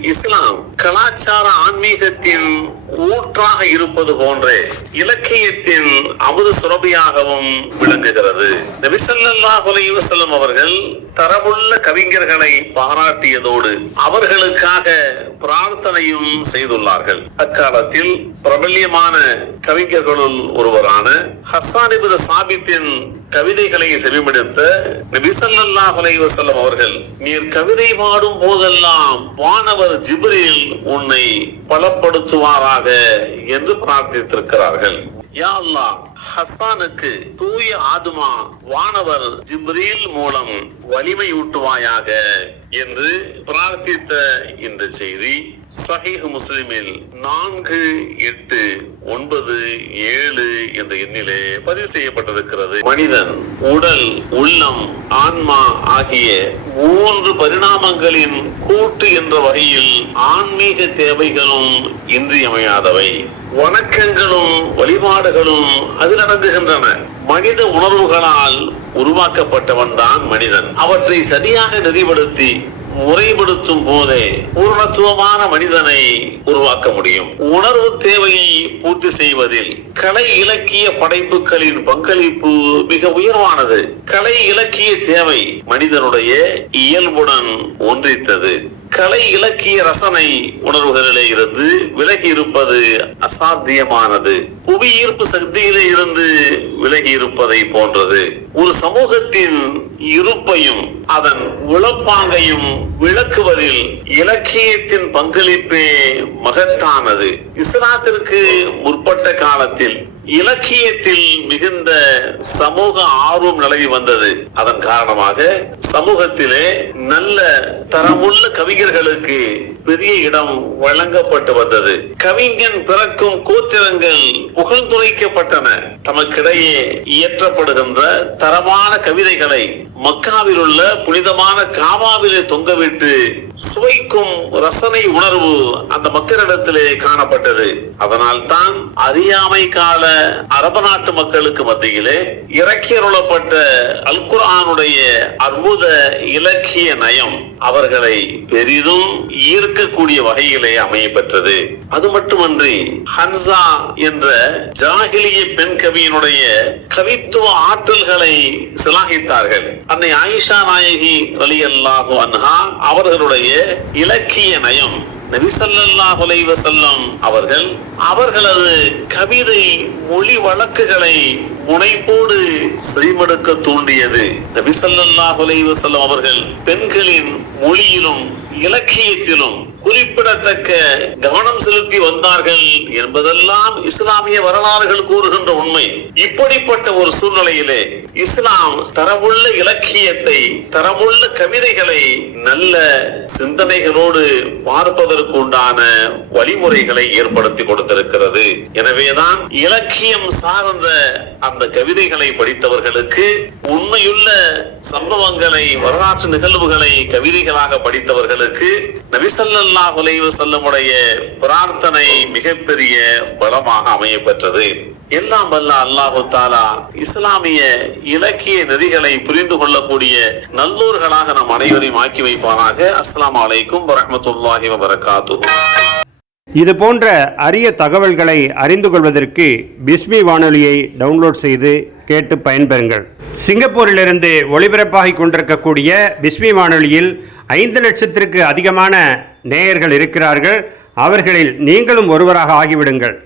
இஸ்லாம் கலாச்சார ஆன்மீகத்தின் ஊற்றாக இருப்பது போன்றே இலக்கியத்தின் அமுது சுரபியாகவும் விளங்குகிறது. நபிசல்லாஹு அவர்கள் தரமுள்ள கவிஞர்களை பாராட்டியதோடு அவர்களுக்காக பிரார்த்தனையும் செய்துள்ளார்கள். அக்காலத்தில் பிரபல்யமான கவிஞர்களுள் ஒருவரான ஹஸ்ஸான் சாபித்தின் கவிதைகளை செவிமடுத்த நபிசல்லா அலைவசல்லம் அவர்கள் நீர் கவிதை பாடும் போதெல்லாம் வானவர் ஜிப்ரீல் உன்னை பலப்படுத்துவாராக என்று பிரார்த்தித்திருக்கிறார்கள். யா அல்லாஹ் ஹஸ்ஸானுக்கு தூய ஆதுமா வானவர் ஜிப்ரீல் மூலம் வலிமையூட்டுவாயாக என்று பிரார்த்தித்த இந்த செய்தி சஹீஹ் முஸ்லிமில் நான்கு எட்டு ஒன்பது ஏழு என்ற எண்ணிலே பதிவு செய்யப்பட்டிருக்கிறது. மனிதன் உடல் உள்ளம் ஆன்மா ஆகிய மூன்று பரிணாமங்களின் கூட்டு என்ற வகையில் ஆன்மீக தேவைகளும் இன்றியமையாதவை. வணக்கங்களும் வழிபாடுகளும் அது நடந்துகின்றன மனித உணர்வுகளால் உருவாக்கப்பட்டவன் தான் மனிதன். அவற்றை சரியாக நெறிப்படுத்தி முறைப்படுத்தும் போதே பூரணத்துவமான மனிதனை உருவாக்க முடியும். உணர்வு தேவையை பூர்த்தி செய்வதில் கலை இலக்கிய படைப்புகளின் பங்களிப்பு மிக உயர்வானது. கலை இலக்கிய தேவை மனிதனுடைய இயல்புடன் ஒன்றித்தது. கலை இலக்கிய ரசனை உணர்வுகளிலே இருந்து விலகி இருப்பது அசாத்தியமானது. புவி ஈர்ப்பு சக்தியிலே இருந்து விலகி இருப்பதை போன்றது. ஒரு சமூகத்தின் இருப்பையும் அதன் உழப்பாங்கையும் விளக்குவதில் இலக்கியத்தின் பங்களிப்பே மகத்தானது. இஸ்லாத்திற்கு முற்பட்ட காலத்தில் இலக்கியத்தில் மிகுந்த சமூக ஆர்வம் நிலவி வந்தது. அதன் காரணமாக சமூகத்திலே நல்ல தரமுள்ள கவிஞர்களுக்கு பெரிய இடம் வழங்கப்பட்டு வந்தது. கவிஞன் பிறக்கும் கோத்திரங்கள் புகழ்ந்துரைக்கப்பட்டன. தமக்கிடையே இயற்றப்படுகின்ற தரமான கவிதைகளை மக்காவில் உள்ள புனிதமான காமாவிலே தொங்கவிட்டு சுவைக்கும் ரசனை உணர்வு அந்த மக்களிடத்திலே காணப்பட்டது. அதனால் தான் அறியாமை கால அரபு நாட்டு மக்களுக்கு மத்தியிலே இறக்கியருளப்பட்ட அல்குரானுடைய அற்புத இலக்கிய நயம் அவர்களை பெரிதும் ஈர்க்கக்கூடிய வகையிலே அமைய பெற்றது அது மட்டுமன்றி ஹன்சா என்ற ஜாகிலிய பெண் கவியினுடைய கவித்துவ ஆற்றல்களை சிலாகித்தார்கள். அன்னை ஆயிஷா நாயகி ரலி அல்லாஹு அன்ஹா அவர்களுடைய இலக்கிய நயம் நபி செல்லம் அவர்கள் அவர்களது கவிதை மொழி வழக்குகளை முனைப்போடு செய்மடுக்க தூண்டியது. நபி அவர்கள் பெண்களின் மொழியிலும் இலக்கியத்திலும் குறிப்பிடத்தக்க கவனம் செலுத்தி வந்தார்கள் என்பதெல்லாம் இஸ்லாமிய வரலாறுகள் கூறுகின்ற உண்மை. இப்படிப்பட்ட ஒரு சூழ்நிலையிலே இஸ்லாம் தரமுள்ள இலக்கியத்தை தரமுள்ள கவிதைகளை நல்ல சிந்தனைகளோடு பார்ப்பதற்கு உண்டான வழிமுறைகளை ஏற்படுத்தி கொடுத்திருக்கிறது. எனவேதான் இலக்கியம் சார்ந்த அந்த கவிதைகளை படித்தவர்களுக்கு உண்மையுள்ள சம்பவங்களை வரலாற்று நிகழ்வுகளை கவிதைகளாக படித்தவர்களுக்கு நபிசல்லா உலைவு செல்லமுடைய பிரார்த்தனை மிகப்பெரிய பலமாக அமைய பெற்றது எல்லாம் வல்ல அல்லாஹு தாலா இஸ்லாமிய இலக்கிய நெறிகளை புரிந்து கொள்ளக்கூடிய நல்லூர்களாக நம் அனைவரையும் ஆக்கி வைப்பானாக. அஸ்லாம் வலைக்கும் வரமத்துல்லாஹி வபரகாத்துஹு. இது போன்ற அரிய தகவல்களை அறிந்து கொள்வதற்கு பிஸ்மி வானொலியை டவுன்லோட் செய்து கேட்டு பயன்பெறுங்கள். சிங்கப்பூரிலிருந்து ஒளிபரப்பாகிக் கொண்டிருக்கக்கூடிய பிஸ்மி வானொலியில் ஐந்து லட்சத்திற்கு அதிகமான நேயர்கள் இருக்கிறார்கள். அவர்களில் நீங்களும் ஒருவராக ஆகிவிடுங்கள்.